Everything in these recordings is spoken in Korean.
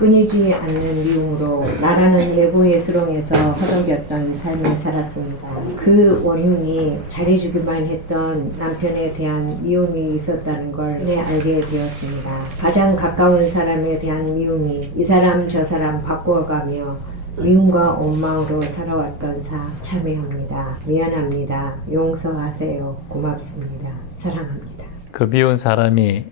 끊이지 않는 미움으로 나라는 예고의 수렁에서 허덕였던 삶을 살았습니다. 그 원흉이 잘해주기만 했던 남편에 대한 미움이 있었다는 걸 알게 되었습니다. 가장 가까운 사람에 대한 미움이 이 사람 저 사람 바꾸어가며 미움과 원망으로 살아왔던 사 참회합니다. 미안합니다. 용서하세요. 고맙습니다. 사랑합니다. 그 미운 사람이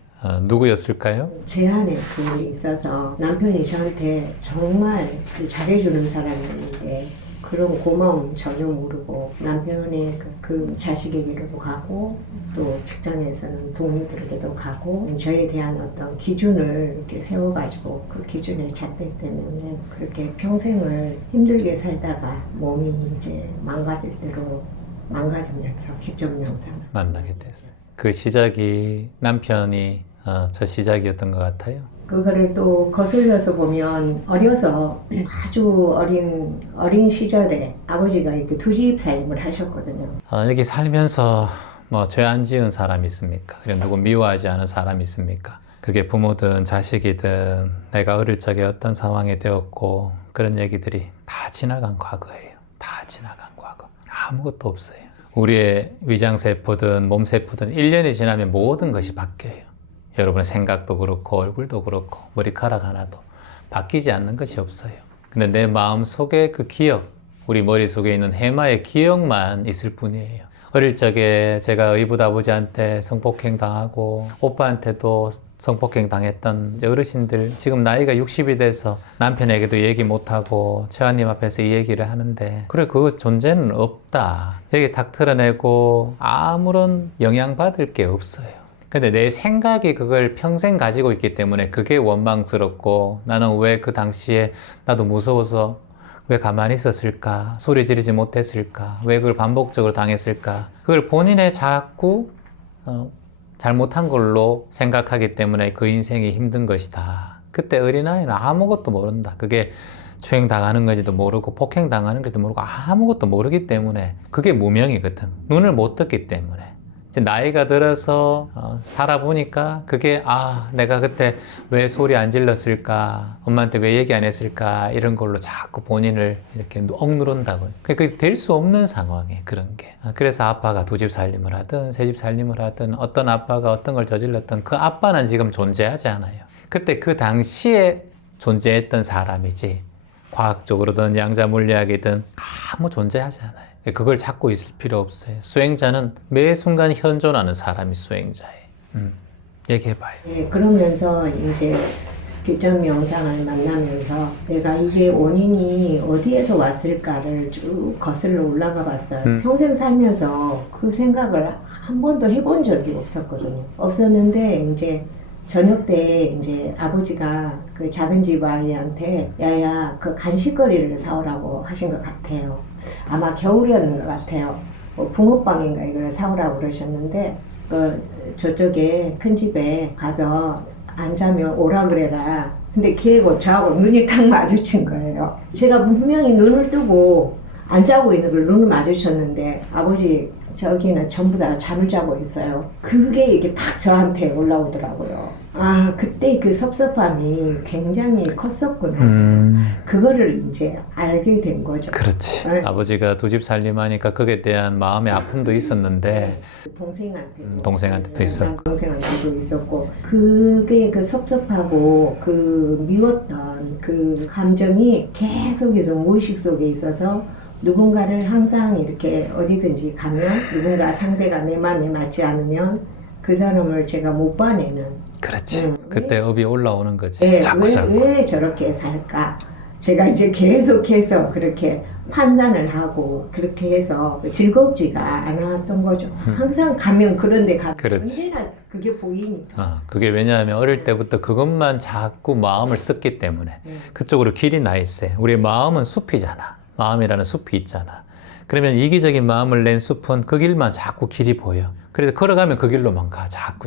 누구였을까요? 제 안에 그게 있어서 남편이 저한테 정말 잘해주는 사람이었는데 그런 고마움 전혀 모르고 남편의 그 자식에게로도 가고 또 직장에서는 동료들에게도 가고 저에 대한 어떤 기준을 이렇게 세워가지고 그 기준에 잣대 때문에 그렇게 평생을 힘들게 살다가 몸이 이제 망가질 대로 망가지면서 기점명상을 만나게 됐어요. 그 시작이 남편이 저 시작이었던 것 같아요. 그거를 또 거슬려서 보면 어려서 아주 어린 시절에 아버지가 이렇게 두 집 살림을 하셨거든요. 여기 살면서 뭐 죄 안 지은 사람이 있습니까? 그리고 누구 미워하지 않은 사람이 있습니까? 그게 부모든 자식이든 내가 어릴 적에 어떤 상황이 되었고 그런 얘기들이 다 지나간 과거예요. 다 지나간 과거. 아무것도 없어요. 우리의 위장세포든 몸세포든 1년이 지나면 모든 것이 바뀌어요. 여러분의 생각도 그렇고 얼굴도 그렇고 머리카락 하나도 바뀌지 않는 것이 없어요. 근데 내 마음속에 그 기억, 우리 머릿속에 있는 해마의 기억만 있을 뿐이에요. 어릴 적에 제가 의붓 아버지한테 성폭행 당하고 오빠한테도 성폭행 당했던 이제 어르신들, 지금 나이가 60이 돼서 남편에게도 얘기 못하고 최환님 앞에서 이 얘기를 하는데 그래, 그 존재는 없다. 여기 딱 털어내고 아무런 영향받을 게 없어요. 근데 내 생각이 그걸 평생 가지고 있기 때문에 그게 원망스럽고, 나는 왜 그 당시에 나도 무서워서 왜 가만히 있었을까? 소리 지르지 못했을까? 왜 그걸 반복적으로 당했을까? 그걸 본인의 자꾸 잘못한 걸로 생각하기 때문에 그 인생이 힘든 것이다. 그때 어린아이는 아무것도 모른다. 그게 추행당하는 건지도 모르고 폭행당하는 건지도 모르고 아무것도 모르기 때문에 그게 무명이거든. 눈을 못 떴기 때문에. 이제 나이가 들어서 살아보니까 그게 내가 그때 왜 소리 안 질렀을까, 엄마한테 왜 얘기 안 했을까, 이런 걸로 자꾸 본인을 이렇게 억누른다고. 그게 될 수 없는 상황에 그런 게. 그래서 아빠가 두 집 살림을 하든 세 집 살림을 하든 어떤 아빠가 어떤 걸 저질렀든 그 아빠는 지금 존재하지 않아요. 그때 그 당시에 존재했던 사람이지 과학적으로든 양자물리학이든 아무 존재하지 않아요. 그걸 찾고 있을 필요 없어요. 수행자는 매 순간 현존하는 사람이 수행자예요. 얘기해봐요. 네, 그러면서 이제 기점 명상을 만나면서 내가 이게 원인이 어디에서 왔을까를 쭉 거슬러 올라가 봤어요. 평생 살면서 그 생각을 한 번도 해본 적이 없었거든요. 없었는데 이제 저녁 때 이제 아버지가 그 작은 집 아이한테 야야 그 간식거리를 사오라고 하신 것 같아요. 아마 겨울이었는 것 같아요. 붕어빵인가 이걸 사오라고 그러셨는데 저쪽에 큰 집에 가서 안 자면 오라 그래라. 근데 걔하고 저하고 눈이 딱 마주친 거예요. 제가 분명히 눈을 뜨고 안 자고 있는 걸 눈을 마주쳤는데 아버지 저기는 전부 다 잠을 자고 있어요. 그게 이게 딱 저한테 올라오더라고요. 그때 그 섭섭함이 굉장히 컸었구나. 그거를 이제 알게 된 거죠. 그렇지. 네. 아버지가 두 집 살림하니까 그에 대한 마음의 아픔도 있었는데 동생한테도 있었고. 동생한테도 있었고 그게 그 섭섭하고 그 미웠던 그 감정이 계속해서 무의식 속에 있어서 누군가를 항상 이렇게 어디든지 가면 누군가 상대가 내 마음에 맞지 않으면 그 사람을 제가 못 봐내는. 그렇지. 그때 업이 올라오는 거지. 네, 자꾸. 왜 저렇게 살까? 제가 이제 계속해서 그렇게 판단을 하고 그렇게 해서 즐겁지가 않았던 거죠. 항상 가면 그런데 가면 언제나 그게 보이니까. 그게 왜냐하면 어릴 때부터 그것만 자꾸 마음을 썼기 때문에 그쪽으로 길이 나 있어요. 우리 마음은 숲이잖아. 마음이라는 숲이 있잖아. 그러면 이기적인 마음을 낸 숲은 그 길만 자꾸 길이 보여. 그래서 걸어가면 그 길로만 가. 자꾸.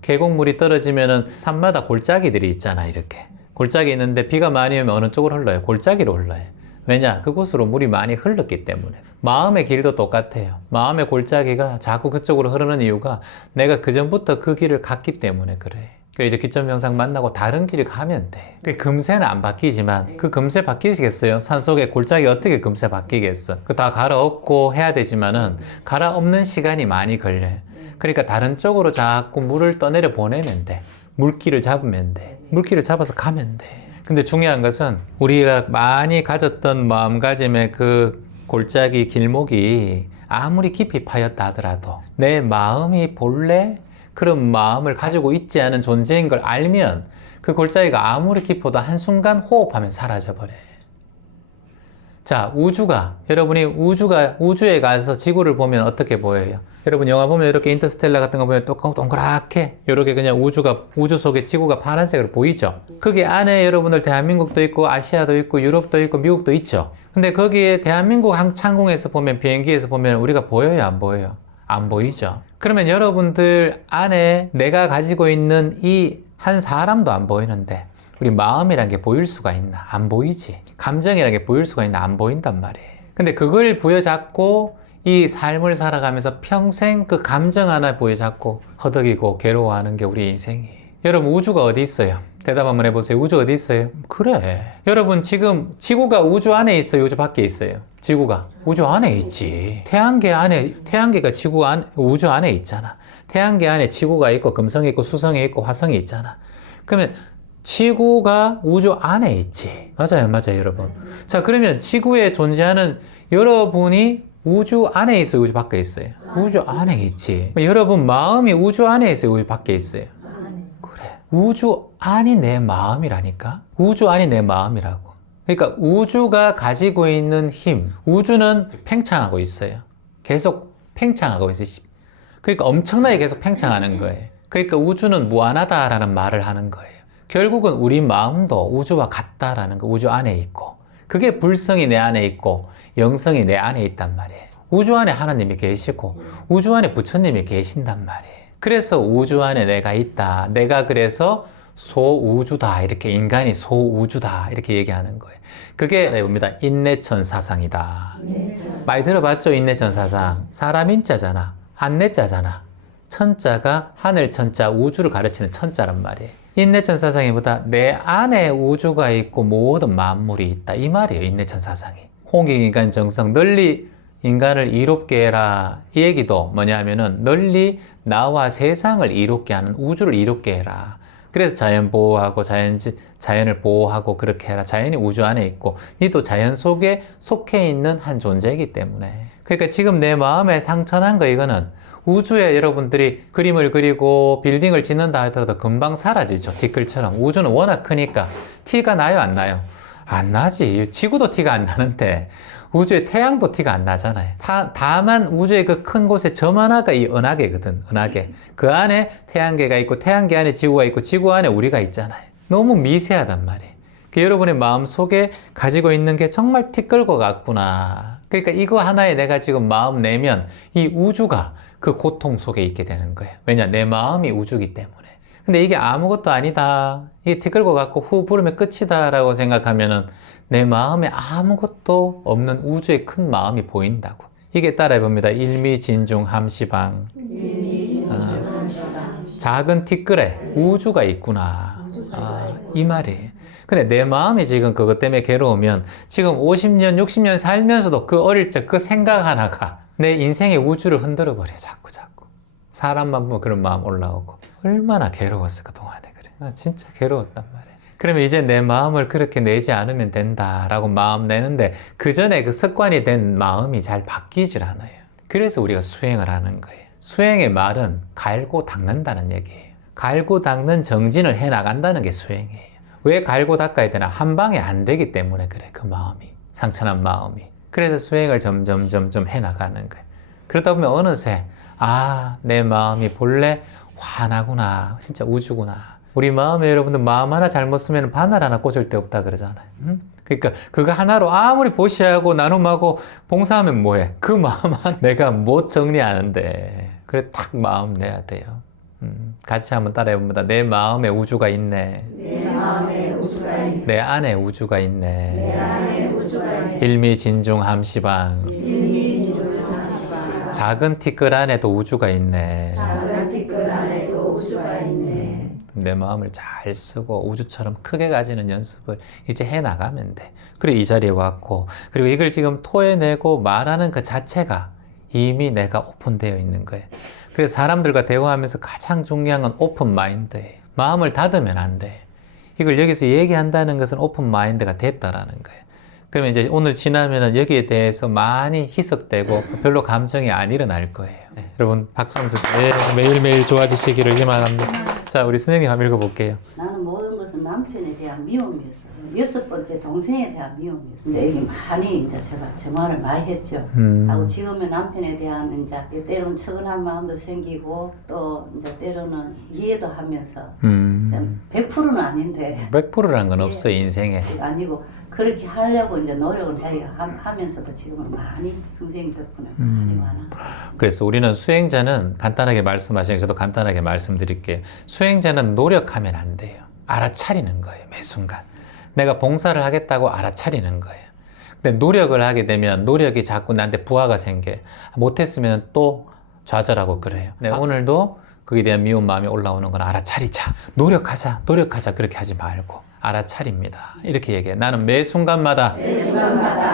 계곡물이 떨어지면은 산마다 골짜기들이 있잖아. 이렇게. 골짜기 있는데 비가 많이 오면 어느 쪽으로 흘러요? 골짜기로 흘러요. 왜냐? 그곳으로 물이 많이 흘렀기 때문에. 마음의 길도 똑같아요. 마음의 골짜기가 자꾸 그쪽으로 흐르는 이유가 내가 그전부터 그 길을 갔기 때문에 그래. 그래서 이제 기점 영상 만나고 다른 길을 가면 돼. 그 금세는 안 바뀌지만 그 금세 바뀌시겠어요? 산속에 골짜기 어떻게 금세 바뀌겠어? 그 다 갈아엎고 해야 되지만은 갈아엎는 시간이 많이 걸려요. 그러니까 다른 쪽으로 자꾸 물을 떠내려 보내면 돼. 물길을 잡으면 돼. 물길을 잡아서 가면 돼. 근데 중요한 것은 우리가 많이 가졌던 마음가짐의 그 골짜기 길목이 아무리 깊이 파였다 하더라도 내 마음이 본래 그런 마음을 가지고 있지 않은 존재인 걸 알면 그 골짜기가 아무리 깊어도 한순간 호흡하면 사라져버려요. 자, 여러분이 우주에 가서 지구를 보면 어떻게 보여요? 여러분 영화 보면 이렇게 인터스텔라 같은 거 보면 동그랗게 이렇게 그냥 우주 속에 지구가 파란색으로 보이죠? 거기 안에 여러분들 대한민국도 있고 아시아도 있고 유럽도 있고 미국도 있죠? 근데 거기에 대한민국 항공에서 보면 비행기에서 보면 우리가 보여요? 안 보여요? 안 보이죠? 그러면 여러분들 안에 내가 가지고 있는 이 한 사람도 안 보이는데 우리 마음이란 게 보일 수가 있나? 안 보이지. 감정이란 게 보일 수가 있나? 안 보인단 말이에요. 근데 그걸 부여잡고 이 삶을 살아가면서 평생 그 감정 하나 부여잡고 허덕이고 괴로워하는 게 우리 인생이에요. 여러분 우주가 어디 있어요? 대답 한번 해보세요. 우주 어디 있어요? 그래. 여러분 지금 지구가 우주 안에 있어요? 우주 밖에 있어요? 지구가 우주 안에 있지. 태양계가 우주 안에 있잖아. 태양계 안에 지구가 있고 금성이 있고 수성이 있고 화성이 있잖아. 그러면 지구가 우주 안에 있지. 맞아요, 여러분. 자, 그러면 지구에 존재하는 여러분이 우주 안에 있어요, 우주 밖에 있어요? 우주 안에 있지. 여러분 마음이 우주 안에 있어요, 우주 밖에 있어요? 그래. 우주 안이 내 마음이라니까? 우주 안이 내 마음이라고. 그러니까 우주가 가지고 있는 힘, 우주는 팽창하고 있어요. 계속 팽창하고 있어요. 그러니까 엄청나게 계속 팽창하는 거예요. 그러니까 우주는 무한하다라는 말을 하는 거예요. 결국은 우리 마음도 우주와 같다라는 거, 우주 안에 있고, 그게 불성이 내 안에 있고 영성이 내 안에 있단 말이에요. 우주 안에 하나님이 계시고 우주 안에 부처님이 계신단 말이에요. 그래서 우주 안에 내가 있다. 내가 그래서 소우주다. 이렇게 인간이 소우주다. 이렇게 얘기하는 거예요. 그게 봅니다. 인내천 사상이다. 많이 들어봤죠? 인내천 사상. 사람 인자잖아. 안내자잖아. 천자가 하늘 천자 우주를 가르치는 천자란 말이에요. 인내천 사상이보다 내 안에 우주가 있고 모든 만물이 있다. 이 말이에요. 인내천 사상이. 홍익인간 정성 널리 인간을 이롭게 해라. 이 얘기도 뭐냐면은 널리 나와 세상을 이롭게 하는 우주를 이롭게 해라. 그래서 자연 보호하고 자연을 보호하고 그렇게 해라. 자연이 우주 안에 있고 니도 자연 속에 속해 있는 한 존재이기 때문에. 그러니까 지금 내 마음에 상처난 거 이거는 우주에 여러분들이 그림을 그리고 빌딩을 짓는다 하더라도 금방 사라지죠. 티끌처럼. 우주는 워낙 크니까 티가 나요, 안 나요? 안 나지. 지구도 티가 안 나는데 우주에 태양도 티가 안 나잖아요. 다만 우주의 그 큰 곳에 점 하나가 이 은하계거든. 은하계. 그 안에 태양계가 있고 태양계 안에 지구가 있고 지구 안에 우리가 있잖아요. 너무 미세하단 말이에요. 여러분의 마음 속에 가지고 있는 게 정말 티끌과 같구나. 그러니까 이거 하나에 내가 지금 마음 내면 이 우주가 그 고통 속에 있게 되는 거예요. 왜냐? 내 마음이 우주기 때문에. 근데 이게 아무것도 아니다. 이게 티끌과 같고 후 부르면 끝이다 라고 생각하면은 내 마음에 아무것도 없는 우주의 큰 마음이 보인다고. 이게 따라해봅니다. 일미진중함시방. 작은 티끌에 우주가 있구나. 이 말이에요. 근데 내 마음이 지금 그것 때문에 괴로우면 지금 50년, 60년 살면서도 그 어릴 적 그 생각 하나가 내 인생의 우주를 흔들어 버려. 자꾸. 사람만 보면 그런 마음 올라오고. 얼마나 괴로웠어 그동안에. 그래. 나 진짜 괴로웠단 말이야. 그러면 이제 내 마음을 그렇게 내지 않으면 된다라고 마음 내는데 그 전에 그 습관이 된 마음이 잘 바뀌질 않아요. 그래서 우리가 수행을 하는 거예요. 수행의 말은 갈고 닦는다는 얘기예요. 갈고 닦는 정진을 해 나간다는 게 수행이에요. 왜 갈고 닦아야 되나? 한 방에 안 되기 때문에 그래. 그 마음이. 상처난 마음이. 그래서 수행을 점점 해 나가는 거예요. 그러다 보면 어느새 내 마음이 본래 환하구나. 진짜 우주구나. 우리 마음에 여러분들 마음 하나 잘못 쓰면 바늘 하나 꽂을 데 없다 그러잖아요. 그러니까 그거 하나로 아무리 보시하고 나눔하고 봉사하면 뭐해? 그 마음 하나 내가 못 정리하는데. 그래 딱 마음 내야 돼요. 같이 한번 따라해봅니다. 내 마음에 우주가 있네. 내 마음에 우주가 있네. 내 안에 우주가 있네. 내 안에 우주가 있네. 일미진중함시방. 작은 티끌 안에도 우주가 있네. 작은 티끌 안에도 우주가 있네. 내 마음을 잘 쓰고 우주처럼 크게 가지는 연습을 이제 해나가면 돼. 그리고 이 자리에 왔고, 그리고 이걸 지금 토해내고 말하는 그 자체가 이미 내가 오픈되어 있는 거예요. 그래서 사람들과 대화하면서 가장 중요한 건 오픈 마인드예요. 마음을 닫으면 안 돼. 이걸 여기서 얘기한다는 것은 오픈 마인드가 됐다라는 거예요. 그러면 이제 오늘 지나면은 여기에 대해서 많이 희석되고 별로 감정이 안 일어날 거예요. 네, 여러분 박수 한번 주세요. 네, 매일매일 좋아지시기를 희망합니다. 자, 우리 선생님 한번 읽어볼게요. 나는 모든 것은 남편에 대한 미움이었어. 6번째 동생에 대한 미움이었어. 이제 여기 많이 이제 제가 제 말을 많이 했죠. 하고 지금은 남편에 대한 이제 때로는 처근한 마음도 생기고 또 이제 때로는 이해도 하면서 100%는 아닌데 100%라는 건 없어요, 인생에. 아니고 그렇게 하려고 이제 노력을 해요. 하면서도 지금은 많이 선생님 덕분에 많이 많아. 그래서 우리는 수행자는 간단하게 말씀하시는, 저도 간단하게 말씀드릴게요. 수행자는 노력하면 안 돼요. 알아차리는 거예요, 매 순간. 내가 봉사를 하겠다고 알아차리는 거예요. 근데 노력을 하게 되면 노력이 자꾸 나한테 부하가 생겨. 못했으면 또 좌절하고 그래요. 네, 오늘도 거기에 대한 미운 마음이 올라오는 건 알아차리자. 노력하자. 그렇게 하지 말고. 알아차립니다. 이렇게 얘기해. 나는 매 순간마다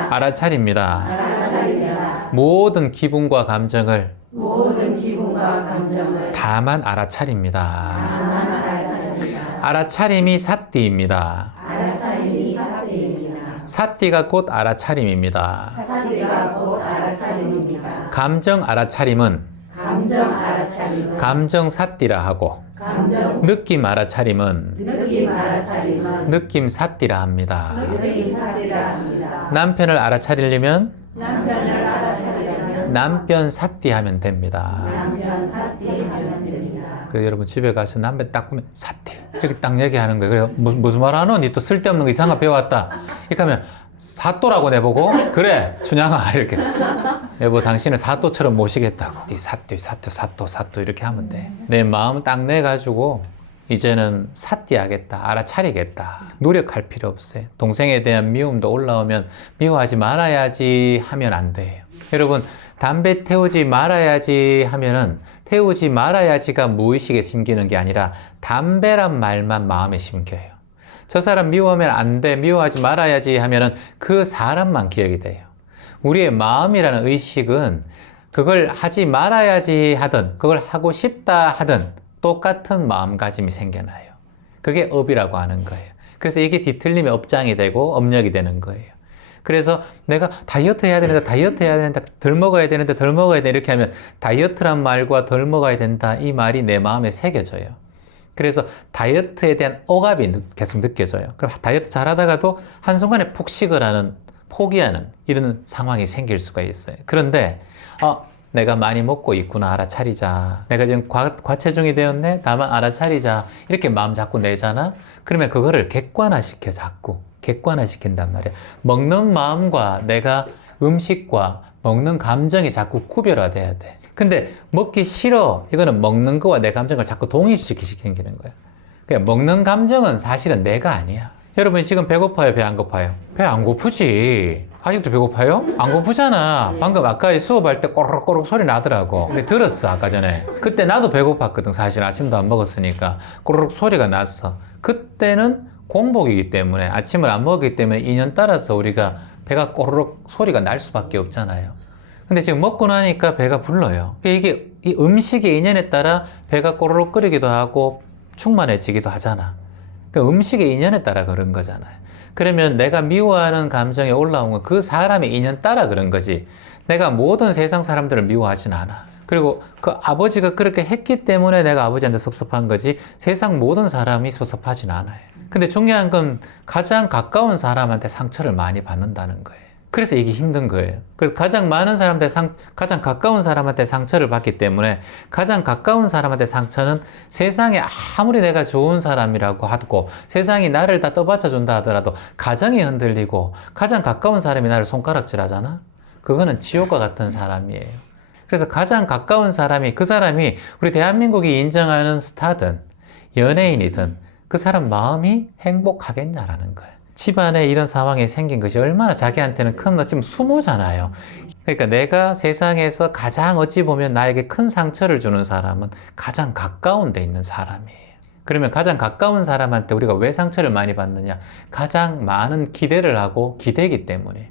알아차립니다. 모든 기분과 감정을 다만 알아차립니다. 알아차림이 사띠입니다. 사띠가 곧 알아차림입니다. 감정 알아차림은 감정 사띠라 하고 느낌 알아차림은 느낌 사띠라 합니다. 남편을 알아차리려면 남편 사띠 하면 됩니다. 그래서 여러분 집에 가서 남편 딱 보면 사띠 이렇게 딱 얘기하는 거예요. 그래서 무슨 말 하노? 니 또 쓸데없는 거 이상한 거 배워왔다. 이렇게 하면 사또라고 내보고 그래 춘향아 이렇게 여보 당신을 사또처럼 모시겠다고. 니 사또 이렇게 하면 돼. 내 마음 딱 내가지고 이제는 사띠하겠다, 알아차리겠다. 노력할 필요 없어요. 동생에 대한 미움도 올라오면 미워하지 말아야지 하면 안 돼요. 여러분 담배 태우지 말아야지 하면은 태우지 말아야지가 무의식에 심기는 게 아니라 담배란 말만 마음에 심겨요. 저 사람 미워하면 안 돼, 미워하지 말아야지 하면은 그 사람만 기억이 돼요. 우리의 마음이라는 의식은 그걸 하지 말아야지 하든 그걸 하고 싶다 하든 똑같은 마음가짐이 생겨나요. 그게 업이라고 하는 거예요. 그래서 이게 뒤틀림의 업장이 되고 업력이 되는 거예요. 그래서 내가 다이어트 해야 되는데 덜 먹어야 되는데 덜 먹어야 돼 이렇게 하면 다이어트란 말과 덜 먹어야 된다 이 말이 내 마음에 새겨져요. 그래서 다이어트에 대한 억압이 계속 느껴져요. 그럼 다이어트 잘하다가도 한순간에 폭식을 하는, 포기하는 이런 상황이 생길 수가 있어요. 그런데 내가 많이 먹고 있구나, 알아차리자. 내가 지금 과체중이 되었네, 다만 알아차리자. 이렇게 마음 자꾸 내잖아. 그러면 그거를 객관화시킨단 말이야. 먹는 마음과 내가 음식과 먹는 감정이 자꾸 구별화돼야 돼. 근데 먹기 싫어. 이거는 먹는 거와 내 감정을 자꾸 동일시키는 거야. 그러니까 먹는 감정은 사실은 내가 아니야. 여러분 지금 배고파요? 배 안 고파요? 배 안 고프지. 아직도 배고파요? 안 고프잖아. 방금 아까 수업할 때 꼬르륵꼬르륵 소리 나더라고. 근데 들었어 아까 전에. 그때 나도 배고팠거든. 사실 아침도 안 먹었으니까 꼬르륵 소리가 났어. 그때는 공복이기 때문에 아침을 안 먹었기 때문에 인연 따라서 우리가 배가 꼬르륵 소리가 날 수밖에 없잖아요. 근데 지금 먹고 나니까 배가 불러요. 이게 이 음식의 인연에 따라 배가 꼬르륵 끓이기도 하고 충만해지기도 하잖아. 그러니까 음식의 인연에 따라 그런 거잖아요. 그러면 내가 미워하는 감정이 올라온 건 그 사람의 인연 따라 그런 거지. 내가 모든 세상 사람들을 미워하진 않아. 그리고 그 아버지가 그렇게 했기 때문에 내가 아버지한테 섭섭한 거지 세상 모든 사람이 섭섭하진 않아요. 근데 중요한 건 가장 가까운 사람한테 상처를 많이 받는다는 거예요. 그래서 이게 힘든 거예요. 그래서 가장 많은 사람한테 가장 가까운 사람한테 상처를 받기 때문에 가장 가까운 사람한테 상처는 세상에 아무리 내가 좋은 사람이라고 하고 세상이 나를 다 떠받쳐 준다 하더라도 가정이 흔들리고 가장 가까운 사람이 나를 손가락질 하잖아? 그거는 지옥과 같은 사람이에요. 그래서 가장 가까운 사람이 그 사람이 우리 대한민국이 인정하는 스타든 연예인이든 그 사람 마음이 행복하겠냐라는 거예요. 집안에 이런 상황이 생긴 것이 얼마나 자기한테는 큰 지금 수모잖아요. 그러니까 내가 세상에서 가장 어찌 보면 나에게 큰 상처를 주는 사람은 가장 가까운 데 있는 사람이에요. 그러면 가장 가까운 사람한테 우리가 왜 상처를 많이 받느냐? 가장 많은 기대를 하고 기대기 때문에.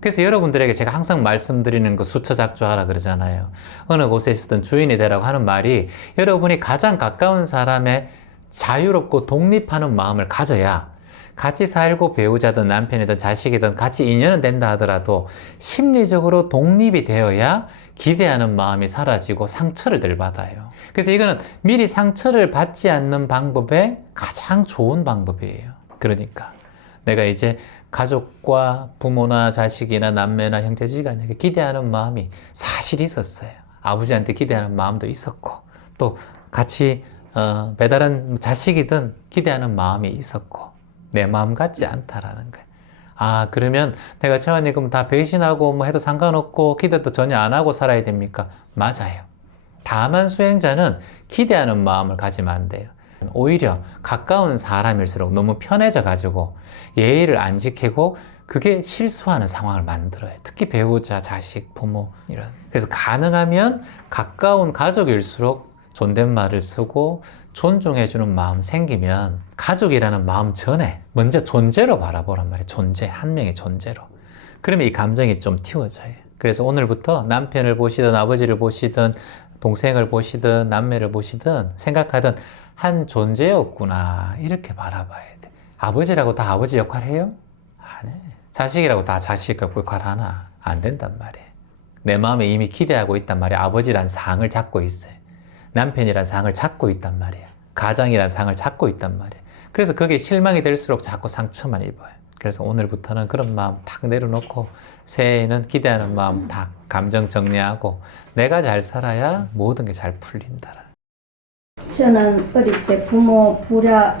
그래서 여러분들에게 제가 항상 말씀드리는 거 수처작조하라 그러잖아요. 어느 곳에 있었던 주인이 되라고 하는 말이 여러분이 가장 가까운 사람의 자유롭고 독립하는 마음을 가져야 같이 살고 배우자든 남편이든 자식이든 같이 인연은 된다 하더라도 심리적으로 독립이 되어야 기대하는 마음이 사라지고 상처를 덜 받아요. 그래서 이거는 미리 상처를 받지 않는 방법의 가장 좋은 방법이에요. 그러니까 내가 이제 가족과 부모나 자식이나 남매나 형제지간에게 기대하는 마음이 사실 있었어요. 아버지한테 기대하는 마음도 있었고 또 같이 배달한 자식이든 기대하는 마음이 있었고 내 마음 같지 않다라는 거예요. 아, 그러면 내가 채원이 그럼 다 배신하고 뭐 해도 상관없고 기대도 전혀 안 하고 살아야 됩니까? 맞아요. 다만 수행자는 기대하는 마음을 가지면 안 돼요. 오히려 가까운 사람일수록 너무 편해져 가지고 예의를 안 지키고 그게 실수하는 상황을 만들어요. 특히 배우자, 자식, 부모 이런. 그래서 가능하면 가까운 가족일수록 존댓말을 쓰고 존중해주는 마음 생기면 가족이라는 마음 전에 먼저 존재로 바라보란 말이에요. 존재, 한 명의 존재로. 그러면 이 감정이 좀 틔워져요. 그래서 오늘부터 남편을 보시든 아버지를 보시든 동생을 보시든 남매를 보시든 생각하든 한 존재였구나 이렇게 바라봐야 돼. 아버지라고 다 아버지 역할 해요? 안 해. 자식이라고 다 자식 역할 하나? 안 된단 말이에요. 내 마음에 이미 기대하고 있단 말이에요. 아버지란 상을 잡고 있어요. 남편이란 상을 찾고 있단 말이에요. 가장이란 상을 찾고 있단 말이에요. 그래서 그게 실망이 될수록 자꾸 상처만 입어요. 그래서 오늘부터는 그런 마음 탁 내려놓고 새해에는 기대하는 마음 다 감정 정리하고 내가 잘 살아야 모든 게 잘 풀린다. 저는 어릴 때 부모 불화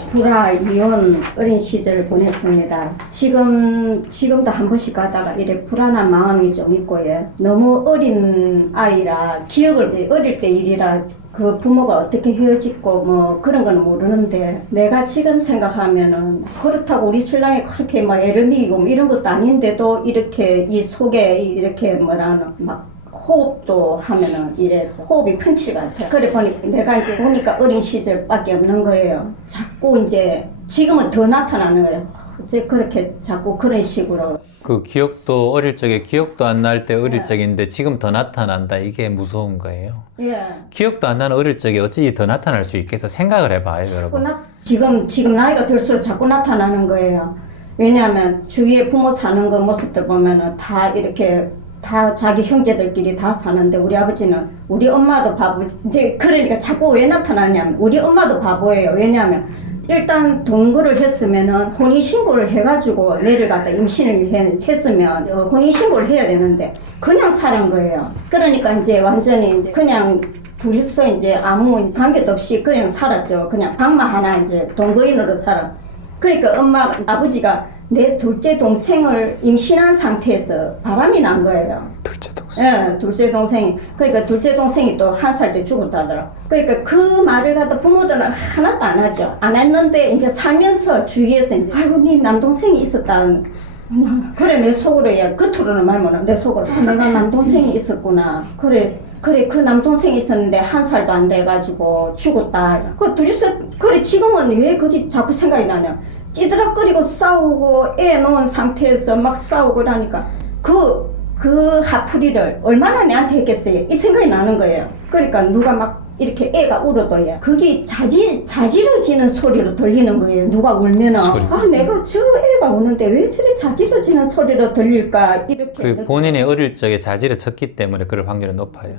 이혼 어린 시절을 보냈습니다. 지금도 한 번씩 가다가 이래 불안한 마음이 좀 있고요. 너무 어린 아이라 기억을 어릴 때 일이라 그 부모가 어떻게 헤어졌고 뭐 그런 건 모르는데 내가 지금 생각하면은 그렇다고 우리 신랑이 그렇게 막 애를 미기고 뭐 이런 것도 아닌데도 이렇게 이 속에 이렇게 뭐라는 막 호흡도 하면은 이래 호흡이 펀치가 같아. 그래 내가 이제 보니까 어린 시절밖에 없는 거예요. 자꾸 이제 지금은 더 나타나는 거예요. 이제 그렇게 자꾸 그런 식으로. 그 기억도 어릴 적에 기억도 안 날 때 어릴 적인데 지금 더 나타난다. 이게 무서운 거예요. 예. 기억도 안 나는 어릴 적에 어찌 더 나타날 수 있겠어? 생각을 해봐요, 여러분. 지금 나이가 들수록 자꾸 나타나는 거예요. 왜냐하면 주위에 부모 사는 거 모습들 보면은 다 이렇게 다 자기 형제들끼리 다 사는데 우리 아버지는 우리 엄마도 바보. 이제 그러니까 자꾸 왜 나타나냐면 우리 엄마도 바보예요. 왜냐하면 일단 동거를 했으면은 혼인신고를 해가지고 내를 갖다 임신을 했으면 혼인신고를 해야 되는데 그냥 사는 거예요. 그러니까 이제 완전히 이제 그냥 둘이서 이제 아무 관계도 없이 그냥 살았죠. 그냥 방만 하나 이제 동거인으로 살아. 그러니까 아버지가 내 둘째 동생을 임신한 상태에서 바람이 난 거예요. 둘째 동생? 예, 둘째 동생이. 그러니까 둘째 동생이 또 1살 때 죽었다더라. 그러니까 그 말을 갖다 부모들은 하나도 안 하죠. 안 했는데 이제 살면서 주위에서 이제 아이고 네 남동생이 있었다. 그래 내 속으로 야 겉으로는 말 못하고 내 속으로 내가 남동생이 있었구나. 그래 그 남동생이 있었는데 1살도 안 돼가지고 죽었다. 그 둘이서 그래 지금은 왜 그게 자꾸 생각이 나냐. 찌드락거리고 싸우고 애 놓은 상태에서 막 싸우고 그러니까 그 화풀이를 얼마나 내한테 했겠어요. 이 생각이 나는 거예요. 그러니까 누가 막 이렇게 애가 울어도요. 그게 자지러지는 소리로 들리는 거예요. 누가 울면은 아 내가 저 애가 우는데 왜 저리 자지러지는 소리로 들릴까 이렇게. 그 본인이 어릴 적에 자지러졌기 때문에 그럴 확률이 높아요.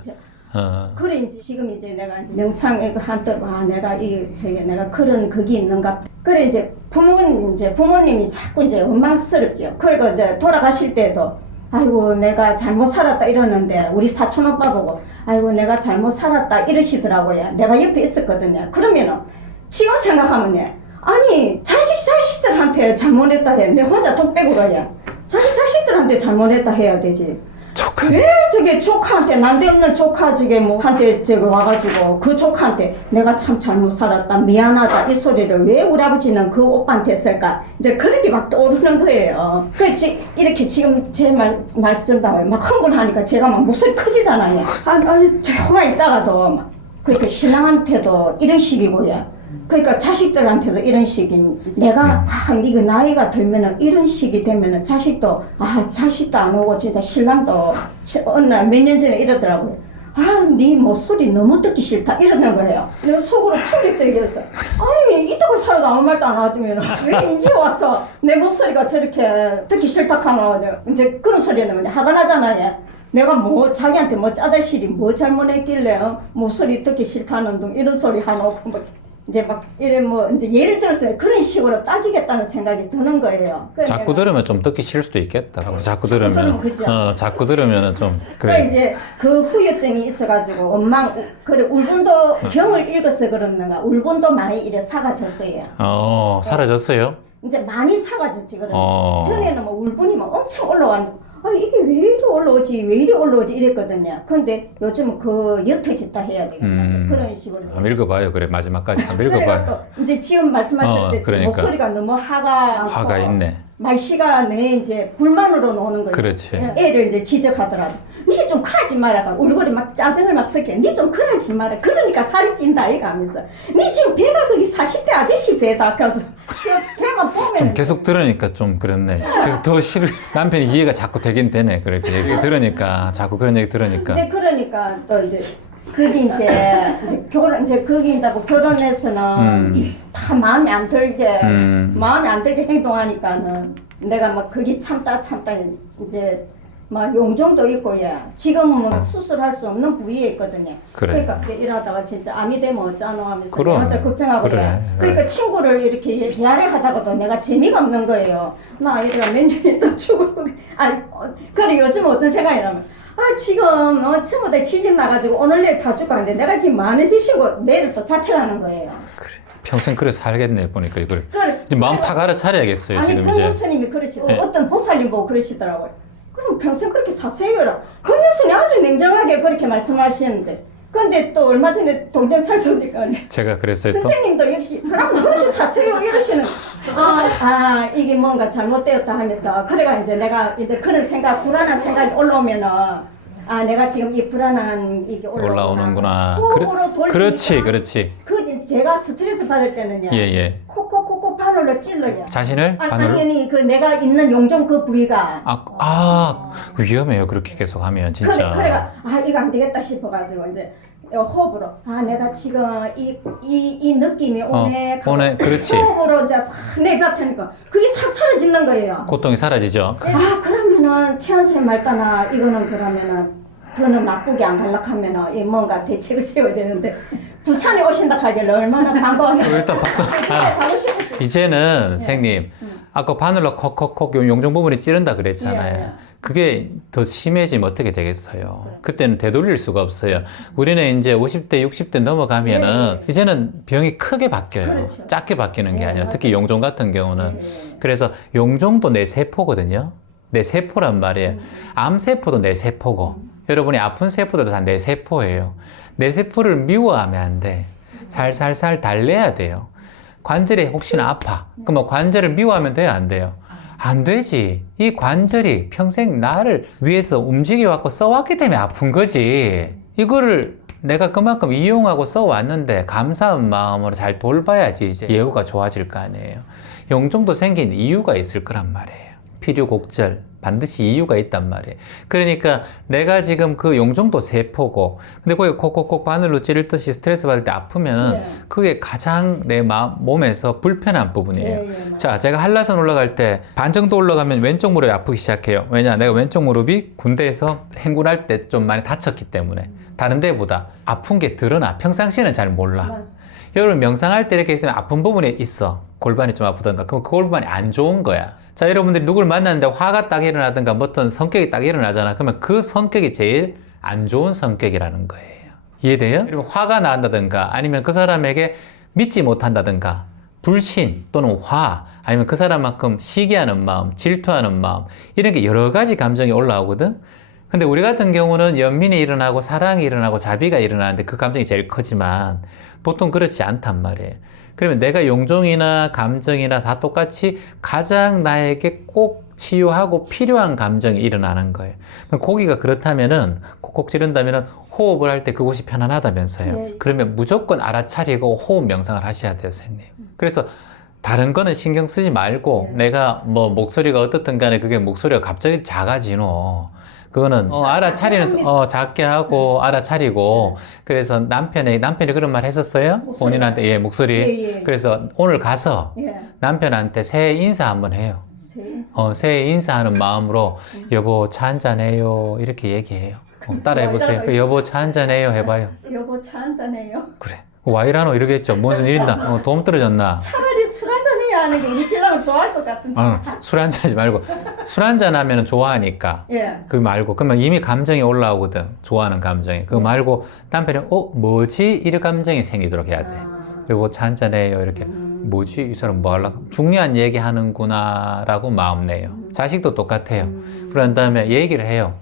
그래 이제 지금 이제 내가 명상에 한때 내가 내가 그런 그게 있는가. 그래 이제 부모님이 자꾸 이제 원망스럽죠. 그리고 이제 돌아가실 때도 아이고 내가 잘못 살았다 이러는데 우리 사촌 오빠 보고 아이고 내가 잘못 살았다 이러시더라고요. 내가 옆에 있었거든요. 그러면은 지금 생각하면 아니 자식들한테 잘못했다 해. 내 혼자 독백으로 해. 자식들한테 잘못했다 해야 되지. 왜 저게 조카한테 난데없는 조카 저게 한테 저거 와가지고 그 조카한테 내가 참 잘못 살았다 미안하다 이 소리를 왜 우리 아버지는 그 오빠한테 했을까 이제 그런 게 막 떠오르는 거예요. 그렇지 이렇게 지금 제 말씀다 막 흥분하니까 제가 막 목소리 커지잖아요. 아니 조금만 있다가도 막 그러니까 신랑한테도 이런 식이고요. 그러니까 자식들한테도 이런 식이 내가 이거 나이가 들면은 이런 식이 되면은 자식도 자식도 안 오고 진짜 신랑도 어느 날 몇 년 전에 이러더라고요. 네 목소리 너무 듣기 싫다 이러는 거예요. 내가 속으로 충격적이었어. 아니 이따고 살아도 아무 말도 안 하더면 왜 이제 와서 내 목소리가 저렇게 듣기 싫다 하나 이제 그런 소리 하면 화가 나잖아요. 내가 뭐 자기한테 뭐 짜잘시리 뭐 잘못했길래 목소리 듣기 싫다는 둥 이런 소리 하놓고 뭐 이제 막 이래 뭐 이제 예를 들어서 그런 식으로 따지겠다는 생각이 드는 거예요. 자꾸 들으면 좀 듣기 싫을 수도 있겠다. 자꾸 들으면 그죠. 자꾸 들으면은 좀 그래 그래. 이제 그 후유증이 있어가지고 엄마 그래 울분도 병을 읽어서 그러는가 울분도 많이 이래 사가졌어요. 사라졌어요? 이제 많이 사가졌지 그래. 어. 전에는 뭐 울분이 막 엄청 올라왔는데 이게 왜 이리 올라오지 왜 이리 올라오지 이랬거든요. 근데 요즘 그 옅어졌다 해야 되겠다. 그런 식으로. 한번 읽어봐요. 그래 마지막까지 한번 읽어봐요. 그래갖고 이제 지금 말씀하셨듯이 그러니까. 목소리가 너무 화가 있네. 말씨가 내 이제 불만으로 나오는 거예요. 그렇지. 애를 이제 지적하더라고. 니 좀 그러지 마라. 얼굴에 막 짜증을 막 섞여. 니 좀 그러지 마라. 그러니까 살이 찐다 이거 하면서. 니 지금 배가 거기 40대 아저씨 배다. 그래서 배만 보면 좀 계속 들으니까 좀 그렇네. 그래서 더 싫어. 남편이 이해가 자꾸 되긴 되네. 그렇게 얘기 들으니까 자꾸 그런 얘기 들으니까. 이제 그러니까 또 이제 그게 이제 결혼 이제 거기 이제 결혼해서는 다 마음에 안 들게 행동하니까는 내가 막 거기 참다 이제 막 용종도 있고 지금은 뭐 수술할 수 없는 부위에 있거든요. 그래. 그러니까 이러다가 진짜 암이 되면 어쩌노 하면서 그럼. 내가 진짜 걱정하고 그래. 그러니까 친구를 이렇게 대화를 하다가도 내가 재미가 없는 거예요. 나 아이가 몇 년이 또 죽고 그래 요즘 어떤 생각이냐면 지금 전부 다 지진 나가지고 오늘 내일 다 죽고 하는데 내가 지금 많은 짓이고 내일 또 자책하는 거예요. 그래. 평생 그래 살겠네 보니까 이걸. 그래. 이제 마음 탁 알아차려야겠어요. 아니 지금 권 이제. 교수님이 그러시고 네. 어떤 보살님 보고 그러시더라고요. 그럼 평생 그렇게 사세요라. 권 교수님 아주 냉정하게 그렇게 말씀하시는데 근데 또 얼마 전에 동전 살펴보니까 제가 그랬어요 또. 선생님도 역시 그럼 그렇게 사세요 이러시는 이게 뭔가 잘못되었다 하면서 그래가 이제 내가 이제 그런 생각 불안한 생각이 올라오면은 내가 지금 이 불안한 이게 올라오는구나. 호흡으로 돌리니까 그렇지. 그 제가 스트레스 받을 때는요 예. 콕콕콕콕 바늘로 찔러요. 자신을 바늘로? 아니 그 내가 있는 용종 그 부위가 위험해요. 그렇게 계속 하면 진짜. 그래가 이거 안 되겠다 싶어가지고 이제 호흡으로 내가 지금 이 느낌이 오네. 그렇지. 호흡으로 이제 싹 내뱉으니까 그게 싹 사라지는 거예요. 고통이 사라지죠. 그러면은 최한쌤 말따나 이거는 그러면은 더는 나쁘게 안 갈락하면은 이 뭔가 대책을 세워야 되는데 부산에 오신다 하길래 얼마나 반가웠는지. 일단 박수. 가고 싶었어요. 이제는 선생님 아까 바늘로 콕콕콕 용종 부분이 찌른다 그랬잖아요. 예. 그게 더 심해지면 어떻게 되겠어요? 그때는 되돌릴 수가 없어요. 우리는 이제 50대, 60대 넘어가면은 이제는 병이 크게 바뀌어요. 그렇죠. 작게 바뀌는 게 아니라 맞아요. 특히 용종 같은 경우는 그래서 용종도 내 세포거든요. 내 세포란 말이에요. 암세포도 내 세포고 여러분이 아픈 세포도 다 내 세포예요. 내 세포를 미워하면 안 돼. 살살살 달래야 돼요. 관절이 혹시나 아파. 그럼 관절을 미워하면 돼요? 안 돼요? 안 되지. 이 관절이 평생 나를 위해서 움직여왔고 써왔기 때문에 아픈 거지. 이거를 내가 그만큼 이용하고 써왔는데 감사한 마음으로 잘 돌봐야지 이제 예후가 좋아질 거 아니에요. 용종도 생긴 이유가 있을 거란 말이에요. 필요곡절 반드시 이유가 있단 말이에요. 그러니까 내가 지금 그 용종도 세포고 근데 거기 콕콕콕 바늘로 찌를 듯이 스트레스 받을 때 아프면은 그게 가장 내 몸에서 불편한 부분이에요. 자, 제가 한라산 올라갈 때 반 정도 올라가면 왼쪽 무릎이 아프기 시작해요. 왜냐? 내가 왼쪽 무릎이 군대에서 행군할 때 좀 많이 다쳤기 때문에 다른 데보다 아픈 게 드러나. 평상시에는 잘 몰라. 여러분 명상할 때 이렇게 있으면 아픈 부분이 있어. 골반이 좀 아프던가. 그럼 그 골반이 안 좋은 거야. 자, 여러분들이 누굴 만났는데 화가 딱 일어나든가 어떤 성격이 딱 일어나잖아. 그러면 그 성격이 제일 안 좋은 성격이라는 거예요. 이해돼요? 그러면 화가 난다든가 아니면 그 사람에게 믿지 못한다든가 불신 또는 화 아니면 그 사람만큼 시기하는 마음, 질투하는 마음 이런 게 여러 가지 감정이 올라오거든. 근데 우리 같은 경우는 연민이 일어나고 사랑이 일어나고 자비가 일어나는데 그 감정이 제일 크지만 보통 그렇지 않단 말이에요. 그러면 내가 용종이나 감정이나 다 똑같이 가장 나에게 꼭 치유하고 필요한 감정이 일어나는 거예요. 고기가 그렇다면은 콕콕 찌른다면은 호흡을 할 때 그곳이 편안하다면서요. 예, 예. 그러면 무조건 알아차리고 호흡 명상을 하셔야 돼요, 선생님. 그래서 다른 거는 신경 쓰지 말고 예. 내가 뭐 목소리가 어떻든 간에 그게 목소리가 갑자기 작아지노. 그거는 알아차리는 작게 하고 알아차리고 그래서 남편이 그런 말 했었어요? 목소리요? 본인한테 예 목소리. 예, 예. 그래서 오늘 가서 예. 남편한테 새해 인사 한번 해요. 세인사. 새해 인사하는 마음으로 여보 차 한잔해요 이렇게 얘기해요. 따라해보세요. 그 여보 차 한잔해요 해봐요. 여보 차 한잔해요. 그래. 와이라노 이러겠죠. 무슨 일인다. 도움 떨어졌나? 차라리 술 한잔해야 하는 게 우리 신랑은 좋아할 것 같은데. 술 한잔하지 말고 술 한잔하면 좋아하니까 예. 그거 말고 그러면 이미 감정이 올라오거든. 좋아하는 감정이. 그거 말고 남편이 뭐지? 이런 감정이 생기도록 해야 돼. 여보 차 한잔해요 이렇게. 뭐지? 이 사람 뭐 하려고? 중요한 얘기 하는구나 라고 마음 내요. 자식도 똑같아요. 그런 다음에 얘기를 해요.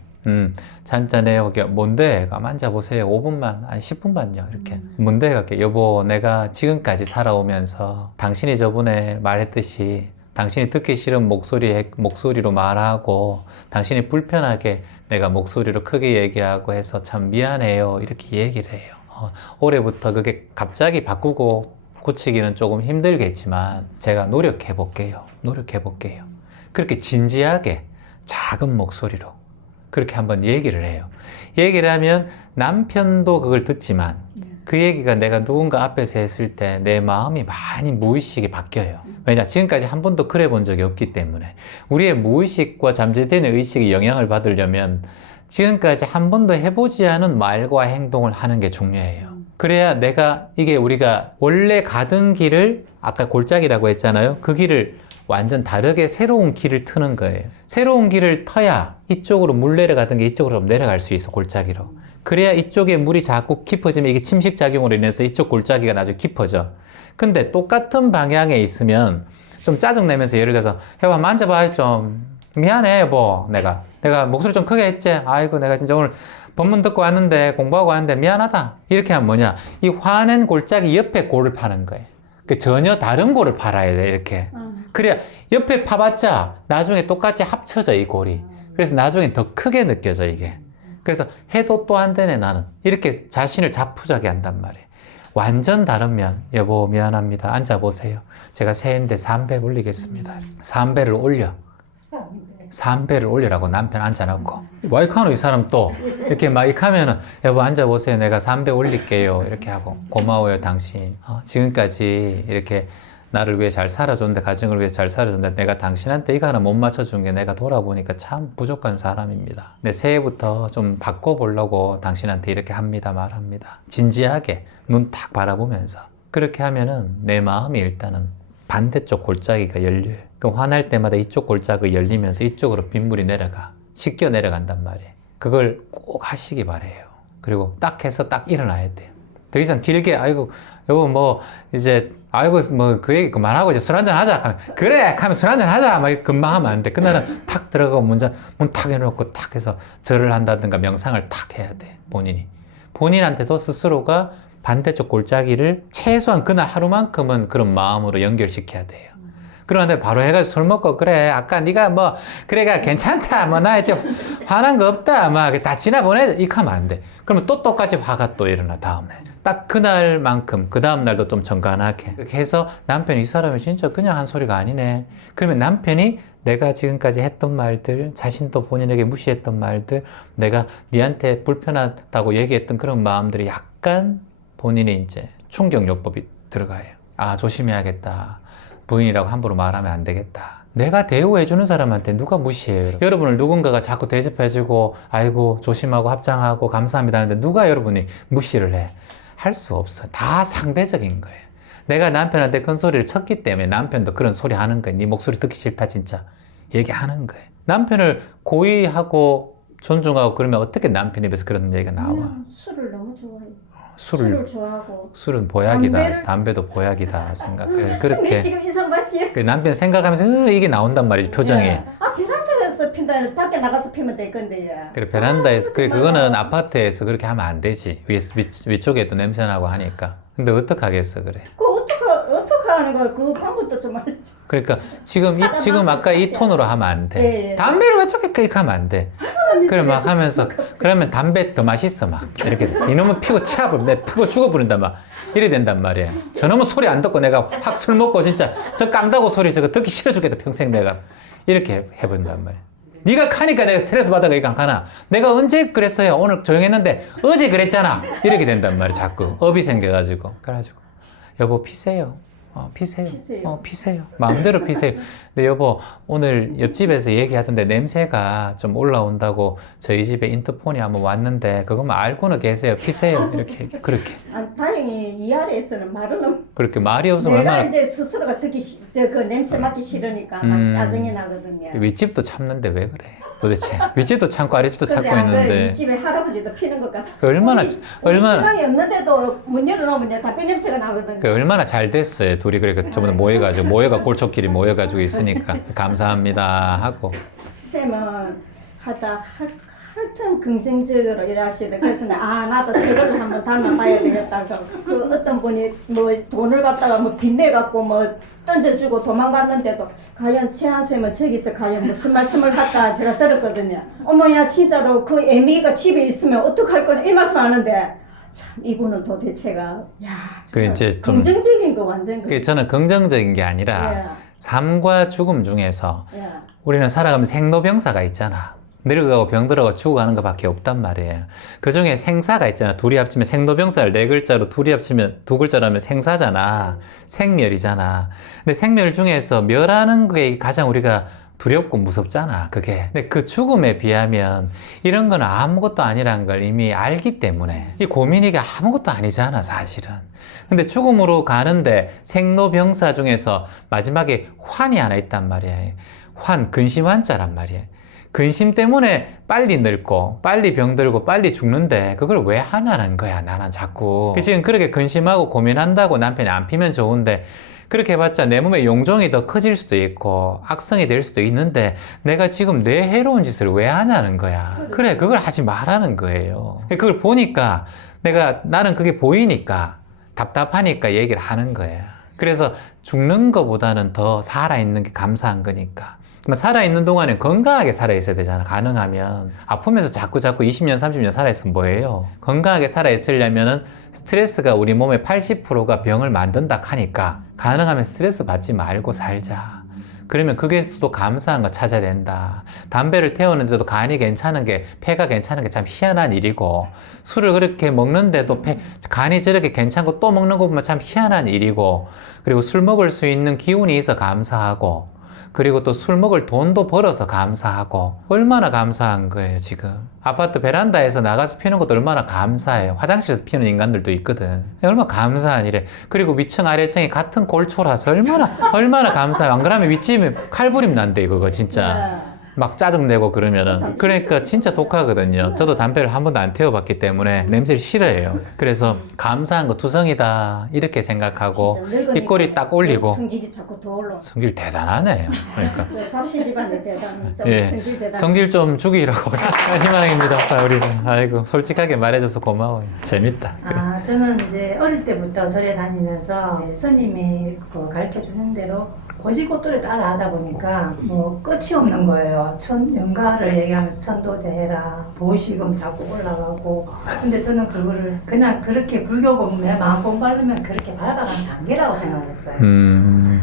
잔잔해요. 뭔데? 가만 앉아보세요. 5분만, 아니 10분만요. 이렇게. 뭔데? 이렇게. 여보, 내가 지금까지 살아오면서 당신이 저번에 말했듯이 당신이 듣기 싫은 목소리로 말하고 당신이 불편하게 내가 목소리로 크게 얘기하고 해서 참 미안해요. 이렇게 얘기를 해요. 올해부터 그게 갑자기 바꾸고 고치기는 조금 힘들겠지만 제가 노력해 볼게요. 그렇게 진지하게 작은 목소리로 그렇게 한번 얘기를 해요. 얘기를 하면 남편도 그걸 듣지만 그 얘기가 내가 누군가 앞에서 했을 때 내 마음이 많이 무의식이 바뀌어요. 왜냐? 지금까지 한 번도 그래 본 적이 없기 때문에 우리의 무의식과 잠재되는 의식이 영향을 받으려면 지금까지 한 번도 해보지 않은 말과 행동을 하는 게 중요해요. 그래야 우리가 원래 가던 길을 아까 골짜기라고 했잖아요. 그 길을 완전 다르게 새로운 길을 트는 거예요. 새로운 길을 터야 이쪽으로 물 내려가던 게 이쪽으로 좀 내려갈 수 있어, 골짜기로. 그래야 이쪽에 물이 자꾸 깊어지면 이게 침식작용으로 인해서 이쪽 골짜기가 나중에 깊어져. 근데 똑같은 방향에 있으면 좀 짜증내면서 예를 들어서 여보 만져봐 좀 미안해 여보 내가 목소리 좀 크게 했지? 아이고 내가 진짜 오늘 본문 듣고 왔는데 공부하고 왔는데 미안하다 이렇게 하면 뭐냐 이 화낸 골짜기 옆에 골을 파는 거예요. 전혀 다른 골을 팔아야 돼 이렇게. 그래야 옆에 파봤자 나중에 똑같이 합쳐져 이 골이. 그래서 나중에 더 크게 느껴져 이게. 그래서 해도 또 안 되네 나는 이렇게 자신을 자포자기 한단 말이에요. 완전 다르면 여보 미안합니다 앉아보세요. 제가 새해인데 3배 올리겠습니다. 3배를 올려. 3배를 올리라고 남편 앉아놓고 와이카노 이 사람 또 이렇게 막 이렇게 하면은 여보 앉아보세요 내가 3배 올릴게요 이렇게 하고 고마워요 당신 지금까지 이렇게 나를 위해 잘 살아줬는데 가정을 위해 잘 살아줬는데 내가 당신한테 이거 하나 못 맞춰준 게 내가 돌아보니까 참 부족한 사람입니다. 내 새해부터 좀 바꿔보려고 당신한테 이렇게 말합니다. 진지하게 눈 탁 바라보면서 그렇게 하면은 내 마음이 일단은 반대쪽 골짜기가 열려요. 그럼 화날 때마다 이쪽 골짜기가 열리면서 이쪽으로 빗물이 씻겨 내려간단 말이에요. 그걸 꼭 하시기 바래요. 그리고 딱 해서 딱 일어나야 돼요. 더 이상 길게 아이고 여보 뭐 이제 아이고 뭐 그 얘기 그만하고 이제 술 한잔 하자. 그래 하면 술 한잔 하자. 막 금방 하면 안 돼. 그날은 탁 들어가고 문 탁 해놓고 탁 해서 절을 한다든가 명상을 탁 해야 돼. 본인한테도 스스로가 반대쪽 골짜기를 최소한 그날 하루만큼은 그런 마음으로 연결시켜야 돼요. 그런데 바로 해가지고 술 먹고 그래 아까 네가 뭐 그래가 괜찮다 뭐 나 이제 화난 거 없다 막 다 지나보내 이렇게 하면 안 돼. 그러면 또 똑같이 화가 또 일어나 다음에 딱 그날만큼 그 다음 날도 좀 정간하게 이렇게 해서 남편이 이 사람이 진짜 그냥 한 소리가 아니네. 그러면 남편이 내가 지금까지 했던 말들 자신도 본인에게 무시했던 말들 내가 니한테 불편하다고 얘기했던 그런 마음들이 약간 본인이 이제 충격요법이 들어가요. 아 조심해야겠다. 부인이라고 함부로 말하면 안 되겠다. 내가 대우해주는 사람한테 누가 무시해요? 여러분을 누군가가 자꾸 대접해주고 아이고 조심하고 합장하고 감사합니다 하는데 누가 여러분이 무시를 해? 할 수 없어. 다 상대적인 거예요. 내가 남편한테 큰 소리를 쳤기 때문에 남편도 그런 소리 하는 거예요. 네 목소리 듣기 싫다 진짜 얘기하는 거예요. 남편을 고의하고 존중하고 그러면 어떻게 남편 입에서 그런 얘기가 나와? 술을 너무 좋아해요. 술을 좋아하고 술은 보약이다. 담배도 보약이다 생각해. 그렇게 근데 지금 이상 맞지? 그 남편 생각하면서 이게 나온단 말이지 표정이. 아 베란다에서 핀다 밖에 나가서 피면 될 건데 그래 베란다에서 그거는 아파트에서 그렇게 하면 안 되지. 위쪽에 또 냄새 나고 하니까. 근데 어떡하겠어 그래. 그 어떡 생각하는 거 그 방법도 좀 알죠. 그러니까 지금 아까 이 톤으로 하면 안 돼. 예, 예. 담배를 왜 저렇게 이렇게 하면 안 돼. 그래 막 하면서 그러면 담배 더 맛있어 막 이렇게 이놈은 피고 치아버려 내 피고 죽어버린다 막 이래 된단 말이야. 저놈은 소리 안 듣고 내가 확 술 먹고 진짜 저 깡다고 소리 저거 듣기 싫어 죽겠다 평생 내가 이렇게 해본단 말이야. 네가 카니까 내가 스트레스 받아가 이거 안 가나. 내가 언제 그랬어요. 오늘 조용했는데 어제 그랬잖아. 이렇게 된단 말이야. 자꾸 업이 생겨가지고. 그래가지고 여보 피세요. 피세요. 피세요. 마음대로 피세요. 근데 여보 오늘 옆집에서 얘기하던데 냄새가 좀 올라온다고 저희 집에 인터폰이 한번 왔는데 그것만 알고는 계세요. 피세요. 이렇게 그렇게 다행히 이 아래에서는 말은 그렇게 말이 없으면 내가 얼마나 이제 스스로가 그 냄새 맡기 싫으니까 짜증이 나거든요. 윗집도 참는데 왜 그래 도대체. 윗집도 참고 아랫집도 참고 근데 안 그래, 있는데 이 집에 할아버지도 피는 것 같아. 얼마나 우리 신랑이 없는데도 문 열어놓으면 담배 냄새가 나거든요. 얼마나 잘 됐어요. 둘이 그렇게 저번에 모여가지고 꼴초끼리 모여가지고 있으니까 감사합니다 하고. 쌤은 하여튼 긍정적으로 일하시대. 그래서 나도 저거를 한번 닮아봐야 되겠다고. 그 어떤 분이 뭐 돈을 갖다가 뭐 빚내갖고 뭐 던져주고 도망갔는데도 과연 최한 쌤은 저기서 과연 무슨 말씀을 할까 제가 들었거든요. 어머야 진짜로 그 애미가 집에 있으면 어떡할 거냐 이 말씀 하는데 참 이분은 도대체가 그 이제 좀 긍정적인 거 완전 그게 저는 긍정적인 게 아니라 예. 삶과 죽음 중에서 예. 우리는 살아가면 생로병사가 있잖아. 늙어가고 병들어가고 죽어가는 것밖에 없단 말이에요. 그 중에 생사가 있잖아. 둘이 합치면 생로병사를 4글자로 둘이 합치면 2글자로 하면 생사잖아. 생멸이잖아. 근데 생멸 중에서 멸하는 게 가장 우리가 두렵고 무섭잖아. 그게. 근데 그 죽음에 비하면 이런 건 아무것도 아니라는 걸 이미 알기 때문에 이 고민이가 아무것도 아니잖아 사실은. 근데 죽음으로 가는데 생로병사 중에서 마지막에 환이 하나 있단 말이야. 환, 근심 환자란 말이야. 근심 때문에 빨리 늙고 빨리 병들고 빨리 죽는데 그걸 왜 하냐는 거야 나는 자꾸. 지금 그렇게 근심하고 고민한다고 남편이 안 피면 좋은데 그렇게 해봤자 내 몸에 용종이 더 커질 수도 있고 악성이 될 수도 있는데 내가 지금 내 해로운 짓을 왜 하냐는 거야. 그래 그걸 하지 말라는 거예요. 그걸 보니까 나는 그게 보이니까 답답하니까 얘기를 하는 거예요. 그래서 죽는 것보다는 더 살아있는 게 감사한 거니까. 살아있는 동안에 건강하게 살아있어야 되잖아. 가능하면 아프면서 자꾸 20년 30년 살아있으면 뭐예요. 건강하게 살아있으려면은 스트레스가 우리 몸의 80%가 병을 만든다 하니까 가능하면 스트레스 받지 말고 살자. 그러면 그게서도 감사한 거 찾아야 된다. 담배를 태우는데도 간이 괜찮은 게 폐가 괜찮은 게 참 희한한 일이고 술을 그렇게 먹는데도 간이 저렇게 괜찮고 또 먹는 거 보면 참 희한한 일이고 그리고 술 먹을 수 있는 기운이 있어 감사하고 그리고 또 술 먹을 돈도 벌어서 감사하고 얼마나 감사한 거예요 지금. 아파트 베란다에서 나가서 피는 것도 얼마나 감사해요. 화장실에서 피는 인간들도 있거든. 얼마나 감사한 일에. 그리고 위층 아래층이 같은 골초라서 얼마나 감사해요. 안 그러면 윗집에 칼부림 난대 그거 진짜. 막 짜증내고 그러면은. 그러니까 진짜 독하거든요. 저도 담배를 한 번도 안 태워봤기 때문에 냄새를 싫어해요. 그래서 감사한 거 투성이다 이렇게 생각하고 입꼬리 딱 올리고. 성질이 자꾸 더 올라. 성질 대단하네요. 그러니까. 박씨 집안이 대단히 좀 예, 성질 대단. 성질 좀 죽이라고 희망입니다. 우리는. 아이고 솔직하게 말해줘서 고마워요. 재밌다. 그래. 저는 이제 어릴 때부터 절에 다니면서 스님이 가르쳐 주는 대로 고지고토를 따라 하다 보니까 뭐 끝이 없는 거예요. 연가를 얘기하면서 천도제 해라, 보시금 자꾸 올라가고. 근데 저는 그거를 그냥 그렇게 불교공 내 마음 공부하려면 그렇게 밟아가는 단계라고 생각했어요.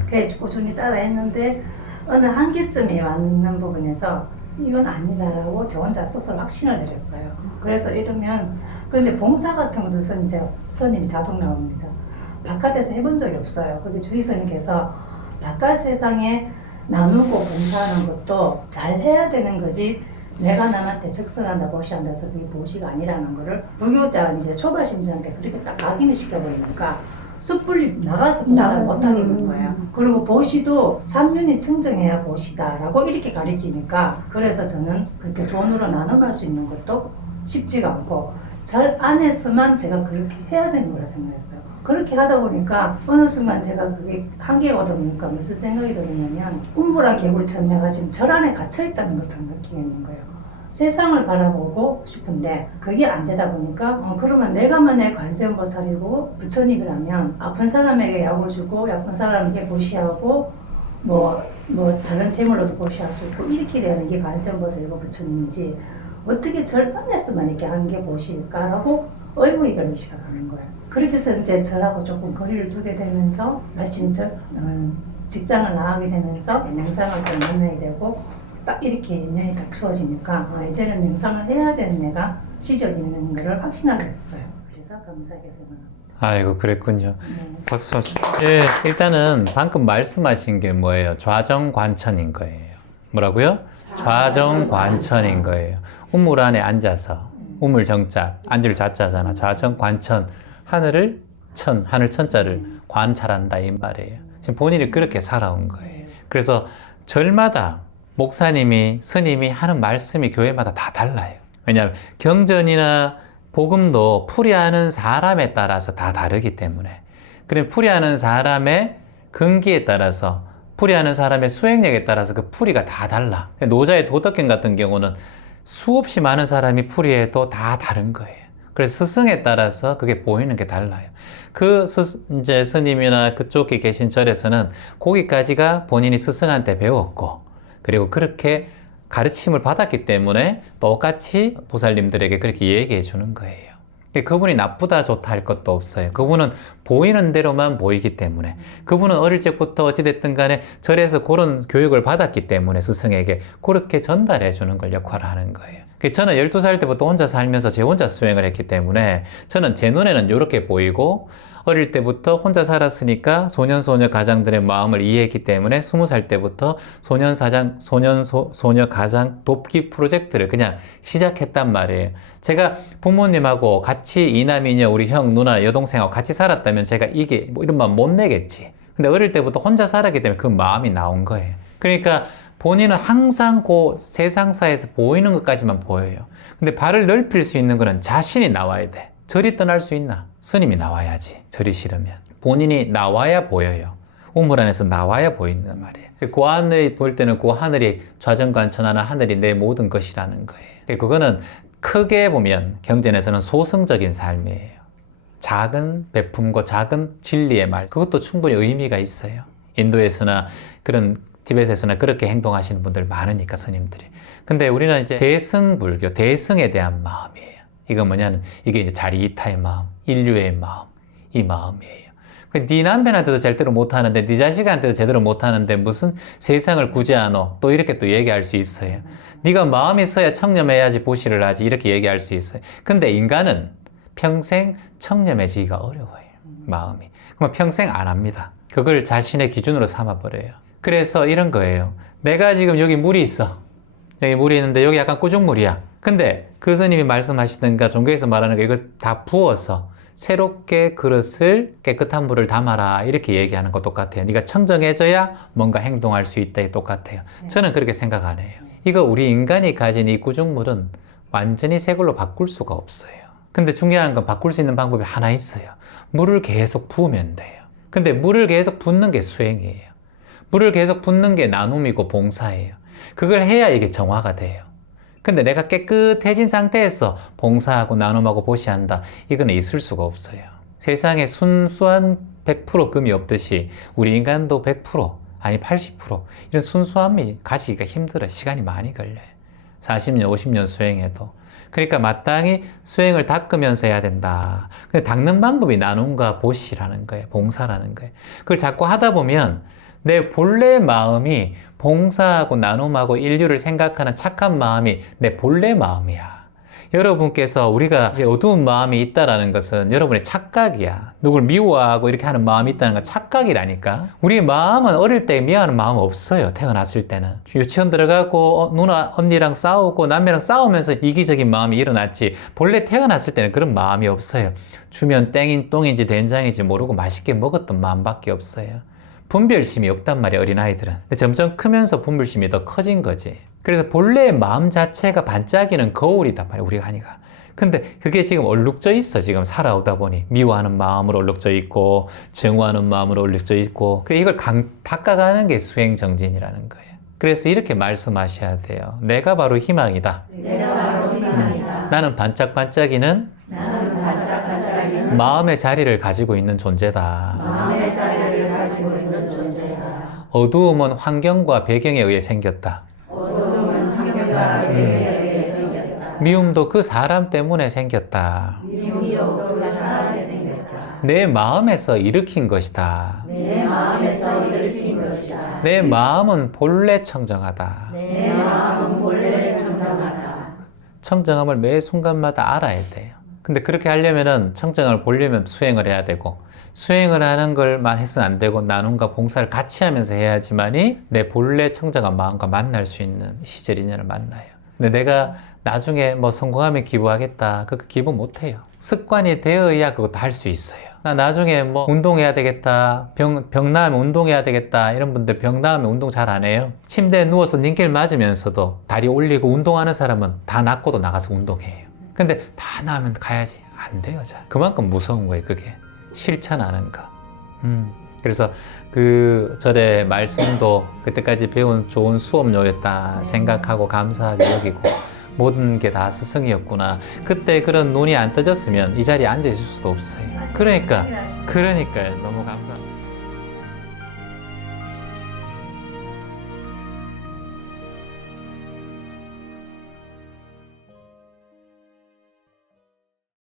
그래서 꾸준히 따라 했는데 어느 한계점에 왔는 부분에서 이건 아니다라고 저 혼자 스스로 확신을 내렸어요. 그래서 이러면 근데 봉사 같은 것도 스님이 자동 나옵니다. 바깥에서 해본 적이 없어요. 그게 주의 스님께서 바깥 세상에 나누고 봉사하는 것도 잘 해야 되는 거지 내가 남한테 적성한다 보시한다 해서 그게 보시가 아니라는 거를 불교 때 이제 초발심지한테 그렇게 딱 각인을 시켜버리니까 섣불리 나가서 봉사를 못하겠는 거예요. 그리고 보시도 3년이 청정해야 보시다라고 이렇게 가리키니까 그래서 저는 그렇게 돈으로 나눠갈 수 있는 것도 쉽지가 않고 절 안에서만 제가 그렇게 해야 되는 거라 생각했어요. 그렇게 하다 보니까 어느 순간 제가 그게 한계가 오다 보니까 무슨 생각이 들었냐면 음부랑 개굴천내가 지금 절 안에 갇혀있다는 걸 다 느끼겠는 거예요. 세상을 바라보고 싶은데 그게 안 되다 보니까 그러면 내가만의 관세음보살이고 부처님이라면 아픈 사람에게 약을 주고 아픈 사람에게 보시하고 뭐 다른 재물로도 보시할 수 있고 이렇게 되는 게 관세음보살이고 부처님이지 어떻게 절반에서만 이렇게 하는 게 보실까라고 의문이 들기 시작하는 거예요. 그렇게 해서 이제 저하고 조금 거리를 두게 되면서 마침 직장을 나가게 되면서 명상을 또 만나게 되고 딱 이렇게 인연이 딱 추워지니까 이제는 명상을 해야 되는 내가 시절이 있는 거를 확신하게 됐어요. 그래서 감사하게 생각합니다. 아이고 그랬군요. 네. 박수. 예, 일단은 방금 말씀하신 게 뭐예요? 좌정관천인 거예요. 뭐라고요? 좌정관천인 거예요. 우물 안에 앉아서 우물 정자, 앉을 좌자잖아. 좌정관천, 하늘 천자를 관찰한다 이 말이에요. 지금 본인이 그렇게 살아온 거예요. 그래서 절마다 목사님이, 스님이 하는 말씀이 교회마다 다 달라요. 왜냐하면 경전이나 복음도 풀이하는 사람에 따라서 다 다르기 때문에. 그럼 풀이하는 사람의 근기에 따라서, 풀이하는 사람의 수행력에 따라서 그 풀이가 다 달라. 노자의 도덕경 같은 경우는 수없이 많은 사람이 풀이해도 다 다른 거예요. 그래서 스승에 따라서 그게 보이는 게 달라요. 이제 스님이나 그쪽에 계신 절에서는 거기까지가 본인이 스승한테 배웠고, 그리고 그렇게 가르침을 받았기 때문에 똑같이 보살님들에게 그렇게 얘기해 주는 거예요. 그분이 나쁘다 좋다 할 것도 없어요. 그분은 보이는 대로만 보이기 때문에, 그분은 어릴 적부터 어찌됐든 간에 절에서 그런 교육을 받았기 때문에 스승에게 그렇게 전달해 주는 걸 역할을 하는 거예요. 저는 12살 때부터 혼자 살면서 제 혼자 수행을 했기 때문에 저는 제 눈에는 이렇게 보이고, 어릴 때부터 혼자 살았으니까 소녀 가장들의 마음을 이해했기 때문에 20살 때부터 소녀 가장 돕기 프로젝트를 그냥 시작했단 말이에요. 제가 부모님하고 같이 이남이녀 우리 형, 누나, 여동생하고 같이 살았다면 제가 이게 뭐 이런 마음 못 내겠지. 근데 어릴 때부터 혼자 살았기 때문에 그 마음이 나온 거예요. 그러니까 본인은 항상 그 세상사에서 보이는 것까지만 보여요. 근데 발을 넓힐 수 있는 거는 자신이 나와야 돼. 절이 떠날 수 있나? 스님이 나와야지. 절이 싫으면. 본인이 나와야 보여요. 우물 안에서 나와야 보인단 말이에요. 그 하늘이 보일 때는 그 하늘이 좌정관천하는 하늘이 내 모든 것이라는 거예요. 그거는 크게 보면 경전에서는 소승적인 삶이에요. 작은 베품과 작은 진리의 말. 그것도 충분히 의미가 있어요. 인도에서나 그런 티벳에서나 그렇게 행동하시는 분들 많으니까 스님들이. 근데 우리는 이제 대승불교, 대승에 대한 마음이에요. 이건 뭐냐면 이게 이제 자리이타의 마음, 인류의 마음, 이 마음이에요. 네 남편한테도 절대로 못하는데 네 자식한테도 제대로 못하는데 무슨 세상을 구제하노? 또 이렇게 또 얘기할 수 있어요. 네가 마음이 서야 청렴해야지 보시를 하지 이렇게 얘기할 수 있어요. 근데 인간은 평생 청렴해지기가 어려워요. 마음이. 그럼 평생 안 합니다. 그걸 자신의 기준으로 삼아버려요. 그래서 이런 거예요. 내가 지금 여기 물이 있어. 여기 물이 있는데 여기 약간 꾸중물이야. 근데 그 스님이 말씀하시던가 종교에서 말하는 거 이거 다 부어서 새롭게 그릇을 깨끗한 물을 담아라 이렇게 얘기하는 거 똑같아요. 네가 청정해져야 뭔가 행동할 수 있다 똑같아요. 저는 그렇게 생각 안 해요. 이거 우리 인간이 가진 이 꾸중물은 완전히 새 걸로 바꿀 수가 없어요. 근데 중요한 건 바꿀 수 있는 방법이 하나 있어요. 물을 계속 부으면 돼요. 근데 물을 계속 붓는 게 수행이에요. 물을 계속 붓는 게 나눔이고 봉사예요. 그걸 해야 이게 정화가 돼요. 근데 내가 깨끗해진 상태에서 봉사하고 나눔하고 보시한다. 이거는 있을 수가 없어요. 세상에 순수한 100% 금이 없듯이 우리 인간도 100% 아니 80% 이런 순수함이 가지기가 힘들어요. 시간이 많이 걸려요. 40년, 50년 수행해도. 그러니까 마땅히 수행을 닦으면서 해야 된다. 근데 닦는 방법이 나눔과 보시라는 거예요. 봉사라는 거예요. 그걸 자꾸 하다 보면 내 본래 마음이 봉사하고 나눔하고 인류를 생각하는 착한 마음이 내 본래 마음이야. 여러분께서 우리가 어두운 마음이 있다라는 것은 여러분의 착각이야. 누굴 미워하고 이렇게 하는 마음이 있다는 건 착각이라니까. 우리 마음은 어릴 때 미워하는 마음 없어요. 태어났을 때는. 유치원 들어가고 누나 언니랑 싸우고 남매랑 싸우면서 이기적인 마음이 일어났지. 본래 태어났을 때는 그런 마음이 없어요. 주면 땡인 똥인지 된장인지 모르고 맛있게 먹었던 마음밖에 없어요. 분별심이 없단 말이야, 어린아이들은. 근데 점점 크면서 분별심이 더 커진 거지. 그래서 본래의 마음 자체가 반짝이는 거울이단 말이야, 우리가 하니까. 근데 그게 지금 얼룩져 있어, 지금 살아오다 보니. 미워하는 마음으로 얼룩져 있고, 증오하는 마음으로 얼룩져 있고. 그래, 이걸 닦아가는 게 수행정진이라는 거예요. 그래서 이렇게 말씀하셔야 돼요. 내가 바로 희망이다. 나는 반짝반짝이는 마음의 자리를 가지고 있는 존재다. 어두움은 환경과 배경에 의해 생겼다. 미움도 그 사람 때문에 생겼다. 내 마음에서 일으킨 것이다. 내 마음은 본래 청정하다. 청정함을 매 순간마다 알아야 돼요. 근데 그렇게 하려면은 청정함을 보려면 수행을 해야 되고, 수행을 하는 걸만 해서는 안 되고 나눔과 봉사를 같이 하면서 해야지만이 내 본래 청정한 마음과 만날 수 있는 시절 인연을 만나요. 근데 내가 나중에 뭐 성공하면 기부하겠다, 그 기부 못 해요. 습관이 되어야 그것도 할 수 있어요. 나 나중에 뭐 운동해야 되겠다, 병 나으면 운동해야 되겠다, 이런 분들 병 나으면 운동 잘 안 해요. 침대에 누워서 닌겔 맞으면서도 다리 올리고 운동하는 사람은 다 낫고도 나가서 운동해요. 근데 다 나으면 가야지. 안 돼요. 잘. 그만큼 무서운 거예요. 그게 실천하는 거. 그래서 그 절의 말씀도 그때까지 배운 좋은 수업료였다 생각하고 감사하게 여기고, 모든 게 다 스승이었구나. 그때 그런 눈이 안 떠졌으면 이 자리에 앉아 있을 수도 없어요. 그러니까요. 너무 감사합니다.